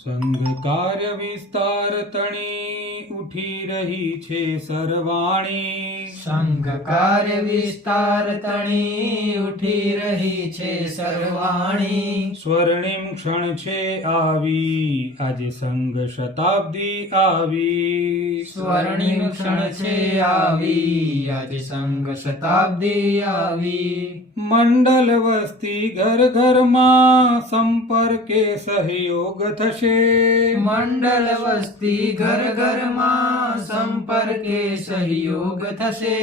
સંઘ કાર્ય વિસ્તાર તણી ઉઠી રહી છે સરવાણી. સંઘ કાર્ય વિસ્તાર તણી ઉઠી રહી છે સરવાણી. સ્વર્ણિમ ક્ષણ છે આવી આજે સંઘ શતાબ્દી આવી. સ્વર્ણિમ ક્ષણ છે આવી આજે સંઘ શતાબ્દી આવી. મંડલ વસ્તી ઘર ઘરમાં સંપર્કે સહયોગ થશે. મંડલ વસ્તી ઘર ઘરમાં સંપર્કે સહયોગ થશે.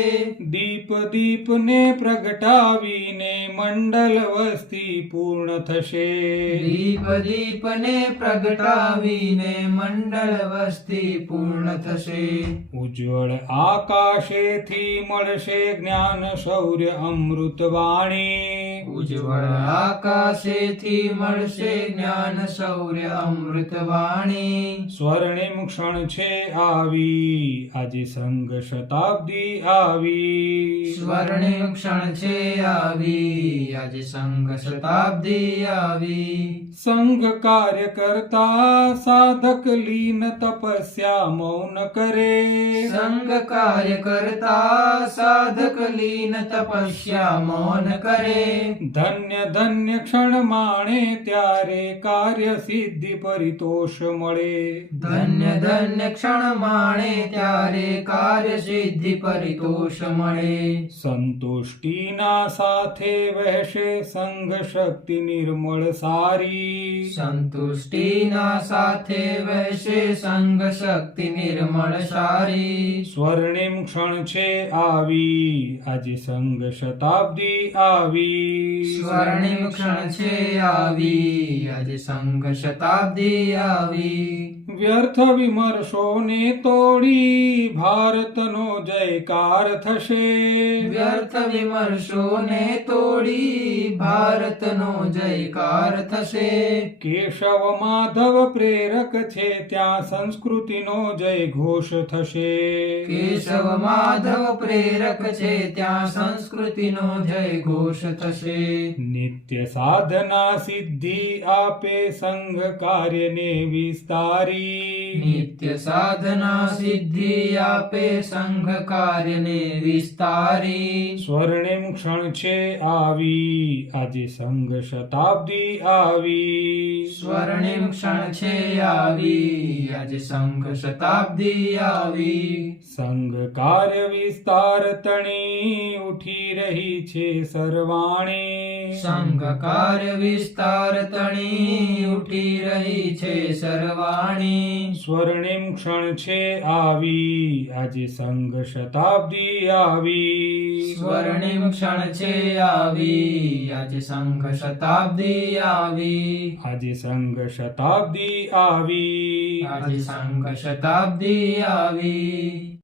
દીપ દીપને પ્રગટાવીને મંડલ વસ્તી પૂર્ણ થશે. દીપ દીપને પ્રગટાવીને મંડળ વસ્તી પૂર્ણ થશે. ઉજ્જવળ આકાશેથી મળશે જ્ઞાન શૌર્ય અમૃતવાણી. ઉજ્જવળ આકાશેથી મળશે જ્ઞાન શૌર્ય અમૃતવાણી. સ્વર્ણિમ ક્ષણ છે આવી આજે સંઘ શતાબ્દી આવી. સ્વર્ણિમ ક્ષણ છે આવી આજે સંઘ શતાબ્દી આવી. સંઘ કાર્ય કરતા સાધક લીન તપસ્યા મૌન કરે. સંઘ કાર્ય કરતા સાધક લીન તપસ્યા મૌન કરે. ધન્ય ધન્ય ક્ષણ માણે ત્યારે કાર્ય સિદ્ધિ પરિતોષ મળે. ધન્ય ધન્ય ક્ષણ માણે ત્યારે કાર્ય સિદ્ધિ પરિતોષ મળે. સંતુષ્ટિના સાથે વહેશે સંઘ શક્તિ નિર્મળ સારી. સંતુષ્ટિના સાથે વહેશે સંઘ શક્તિ નિર્મળ સારી. સ્વર્ણિમ ક્ષણ છે આવી આજે સંઘ શતાબ્દી આવી. સ્વર્ણિમ ક્ષણ છે આવી આજે સંઘ શતાબ્દી આવી. વ્યર્થ વિમર્શોને તોડી ભારતનો જયકાર થશે. વ્યર્થ વિમર્શોને તોડી ભારતનો જયકાર થશે. કેશવ માધવ પ્રેરક છે ત્યાં સંસ્કૃતિનો જય ઘોષ થશે. કેશવ માધવ પ્રેરક છે ત્યાં સંસ્કૃતિનો જય ઘોષ થશે. નિત્ય સાધના સિદ્ધિ આપે સંઘ કાર્યને વિસ્તારી. નિત્ય સાધના સિદ્ધિ આપે સંઘ કાર્યને વિસ્તારી. સ્વર્ણિમ ક્ષણ છે આવી આજે સંઘ શતાબ્દી આવી. સ્વર્ણિમ ક્ષણ છે આવી આજે સંઘ શતાબ્દી આવી. સંઘ કાર્ય વિસ્તાર તણી ઉઠી રહી છે સરવાણી. સંઘ કાર્ય વિસ્તાર તણી ઉઠી રહી છે સરવાણી. સ્વર્ણિમ ક્ષણ છે આવી આજે સંઘ શતાબ્દી આવી. સ્વર્ણિમ ક્ષણ છે આવી આજે સંઘ શતાબ્દી આવી. આજે સંઘ શતાબ્દી આવી. આજે સંઘ શતાબ્દી આવી.